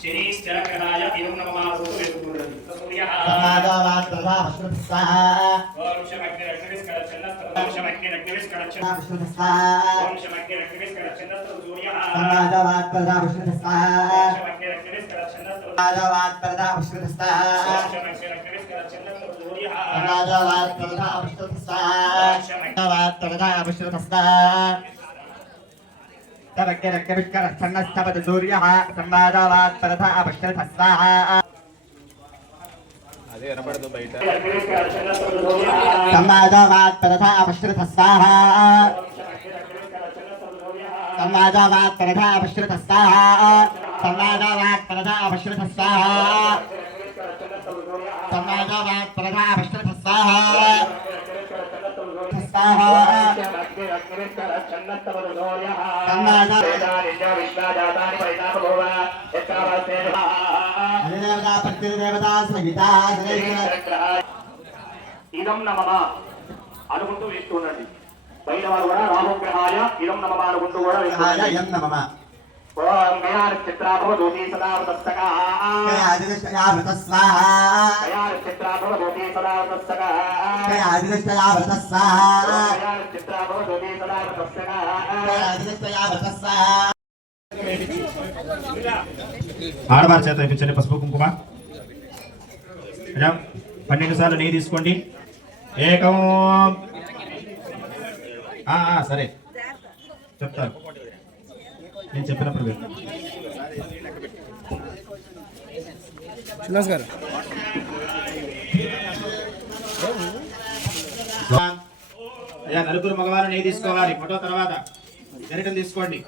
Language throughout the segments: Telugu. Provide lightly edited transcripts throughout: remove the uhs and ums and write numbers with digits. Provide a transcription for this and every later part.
శనీశ్చరగ్రహాయ ఇదం నమః సూర్యః సమాగవాత్ తథా స్వాహా ఓం శమగ్నిరగ్నిస్కర చందస్త్ర ఓం శమగ్నిరగ్నిస్కర స్వాహా ఓం శమగ్నిరగ్నిస్కర చందస్త్ర సూర్యః సమాగవాత్ తథా స్వాహా శమగ్నిరగ్నిస్కర చందస్త్ర సమాగవాత్ తథా స్వాహా శమగ్నిరగ్నిస్కర చందస్త్ర సూర్యః సమాగవాత్ తథా స్వాహా సమాగవాత్ తథా స్వాహా तवक्यरक्यविष्करच्छन्नस्तवत् सूर्यः संवादावात् परतः अपश्यतः स्वाहा संवादावात् परतः अपश्यतः स्वाहा संवादावात् परतः अपश्यतः स्वाहा संवादावात् परतः अपश्यतः स्वाहा संवादावात् परतः अपश्यतः स्वाहा ఇదం నమః అనుకుంటూ వేస్తూ ఉండండి. బయట వారు కూడా రామోగ్రహాయ ఇదం నమః అనుకుంటూ కూడా ఓం గయానక్షత్రాభవతి సదావృతస్తకా స్వాహా గయానక్షత్రాభవతి సదావృతస్తకా గయానక్షత్రాభవతి సదావృతస్తకా ఆడవారి చేత ఇప్పించండి పసుపు కుంకుమ. 12 సార్లు నెయ్యి తీసుకోండి. ఏకం సరే చెప్తాను, నేను చెప్పినప్పుడు అయ్యా నలుగురు మగవారు నెయ్యి తీసుకోవాలి. ఫోటో తర్వాత గరిటలు తీసుకోండి.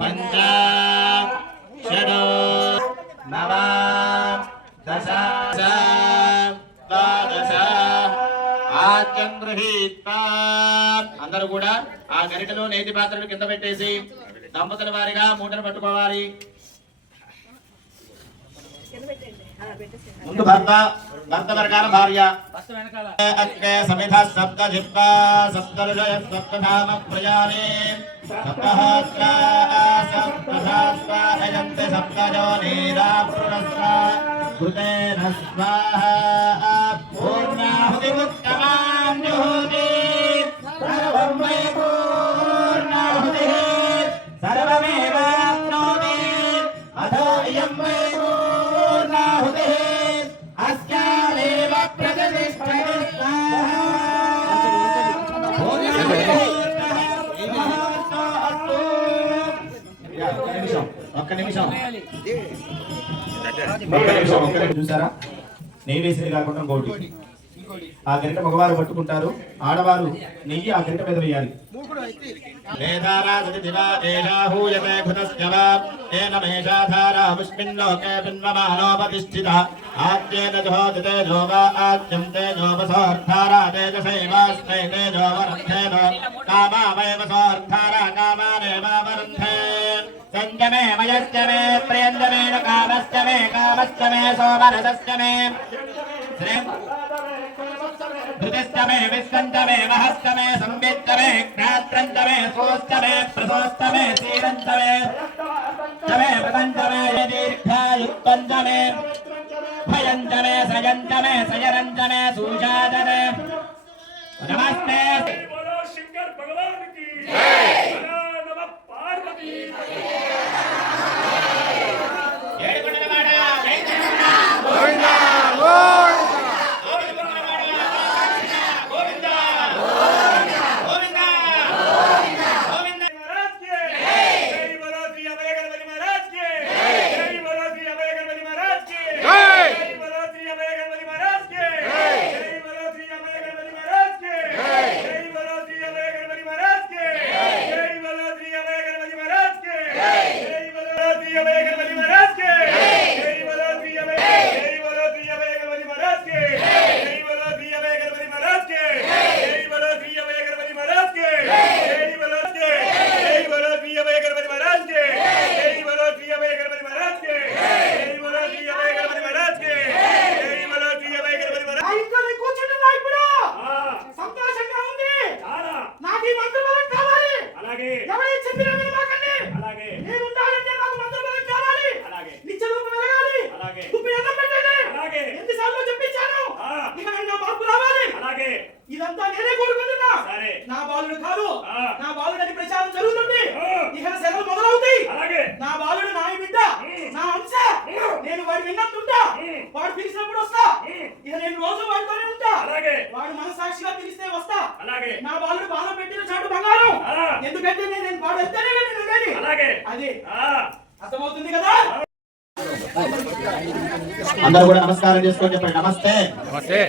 పంచ షడ్ నవ దశ ద్వాదశ ఆద్యం గృహీత్వా. అందరూ కూడా ఆ గరిటలో నేతి పాత్రలు కింద పెట్టేసి దంపతుల వారిగా మూటను పట్టుకోవాలి. ముందు భర్త, భర్త ప్రకార భార్య. అగ్నే సమిధ సప్త జిహ్వా సప్తర్షయ సప్తధామ ప్రయాణే సప్తహోత్ర సప్తధాత్వా అయంతే సప్తయోనీరా పురుషస్వ కృతేన స్వాహా పూర్ణాహుతిముత్తమాం జుహోతి సర్వం మయి పూర్ణాహుతిః సర్వమేవాప్నోతి అథో ఇయం మయి పూర్ణాహుతిః అస్యాదేవ ప్రతిష్ఠతే స్వాహా. ఒక్క నిమిషం చూసారా, నెయ్యి వేసింది కాకుండా ఇంకోటి. ఆ గంట మగవారు పట్టుకుంటారు, ఆడవారు నెయ్యి ఆ గంట మీద వేయాలి. संजमे मयश्चमे प्रियंजमे कामश्चमे कामश्चमे सोमरसश्चमे धृतिश्चमे विश्वञ्चमे महश्चमे संवित्तमे ज्ञात्रञ्चमे सोश्चमे प्रसोश्चमे सीरञ्चमे चमे पतञ्चमे दीर्घायुक्तञ्चमे भयञ्चमे सयञ्चमे सयरञ्चमे सूषादने नमस्ते बोलो शंकर भगवान की जय नमः पार्वती ఇదంతా నేనే కోరుకుంటున్నా. నా బాలుడు కాదు, నా బాలుడని ప్రచారం జరుగుతుంది. ఇక సెలవు మొదలవుతాయి. నా బాలుడు నా బిడ్డ, నా అంశ. నేను వాడు విన్నట్టుంటా, వాడు పిలిచినప్పుడు వస్తా. ఇక నేను రోజు వాడితోనే ఉంటా. వాడు మనసాక్షిగా పిలిస్తే వస్తా. నా బాలుడు బాధ పెట్టిన చాటు బంగారం. ఎందుకంటే నేను వాడు వెళ్తేనే కానీ నేను లేని. అదే అర్థమవుతుంది కదా. అందరూ కూడా నమస్కారం చేసుకొని చెప్పండి. నమస్తే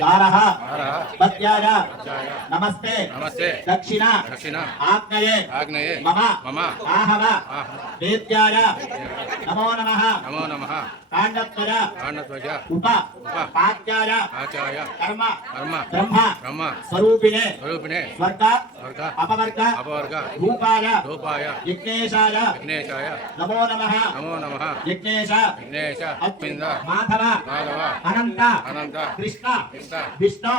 దారః పత్యాయ నమస్తే దక్షిణ ఆగ్నేయే మమ ఆహవ వేద్యాయ నమో నమః కాండత్వజ ఉప పాత్యాయ కర్మ బ్రహ్మ స్వరూపిణే స్వర్గ అపవర్గ రూపాయ యజ్ఞేశాయ నమో నమః యజ్ఞేశ మాధవ అనంత కృష్ణ విష్ణు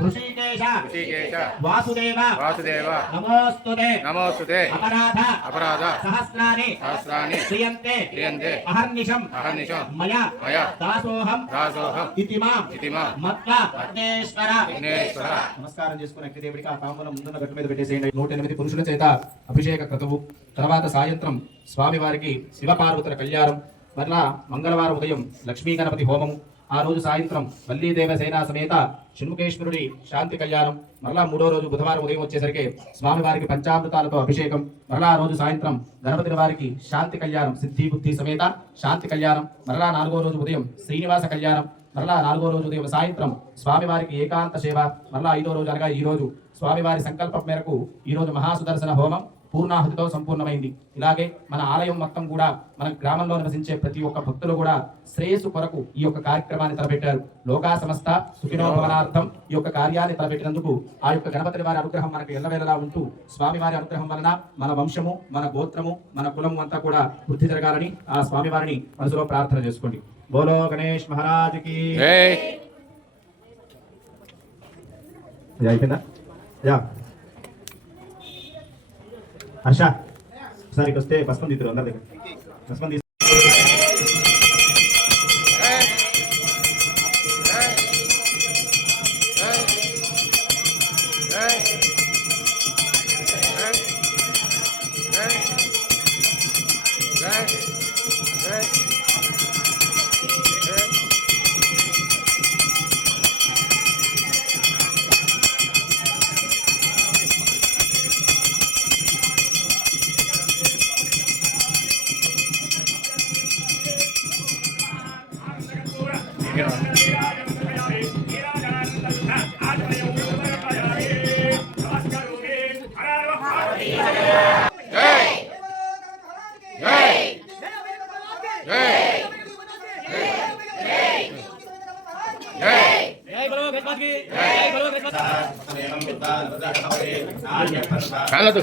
హృషికేశ వాసుదేవ నమోస్తుతే అపరాధ సహస్రాని క్రియంతే అహర్నిశం మయా దాసోహం ఇతి మాం మత్వ విఘ్నేశ్వర. నమస్కారం చేసుకున్న దేవుడికి ఆ తాంబూలం ముందున్న గట్టు మీద పెట్టేసేయండి. 108 పురుషుల చేత అభిషేక క్రతువు, తర్వాత సాయంత్రం స్వామివారికి శివపార్వతుల కళ్యాణం, మరలా మంగళవారం ఉదయం లక్ష్మీ గణపతి హోమము, ఆ రోజు సాయంత్రం వల్లీదేవ సేనా సమేత షణ్ముఖేశ్వరుడి శాంతి కళ్యాణం, మరలా మూడో రోజు బుధవారం ఉదయం వచ్చేసరికి స్వామివారికి పంచామృతాలతో అభిషేకం, మరలా ఆ రోజు సాయంత్రం గణపతి వారికి శాంతి కళ్యాణం సిద్ధి బుద్ధి సమేత శాంతి కళ్యాణం, మరలా 4వ రోజు ఉదయం శ్రీనివాస కళ్యాణం, మరలా 4వ రోజు ఉదయం సాయంత్రం స్వామివారికి ఏకాంత సేవ, మరలా 5వ రోజు అనగా ఈ రోజు స్వామివారి సంకల్పం మేరకు ఈ రోజు మహాసుదర్శన హోమం పూర్ణాహుతితో సంపూర్ణమైంది. ఇలాగే మన ఆలయం మొత్తం కూడా మన గ్రామంలో నివసించే ప్రతి ఒక్క భక్తులు కూడా శ్రేయస్సు కొరకు ఈ యొక్క కార్యక్రమాన్ని తలపెట్టారు. లోకా సమస్త సుఖినో భవనార్థం ఈ యొక్క కార్యాన్ని తలపెట్టినందుకు ఆ యొక్క గణపతి వారి అనుగ్రహం మనకు ఎల్లవేళలా ఉంటూ స్వామివారి అనుగ్రహం వలన మన వంశము, మన గోత్రము, మన కులము అంతా కూడా వృద్ధి జరగాలని ఆ స్వామివారిని మనసులో ప్రార్థన చేసుకోండి. బోలో గణేష్ మహారాజుకి అయిపోయిందా? హర్ష ఒకసారి వస్తే పసుపం తీద్దరు అందరి దగ్గర పసుపం తీసు. కాలదు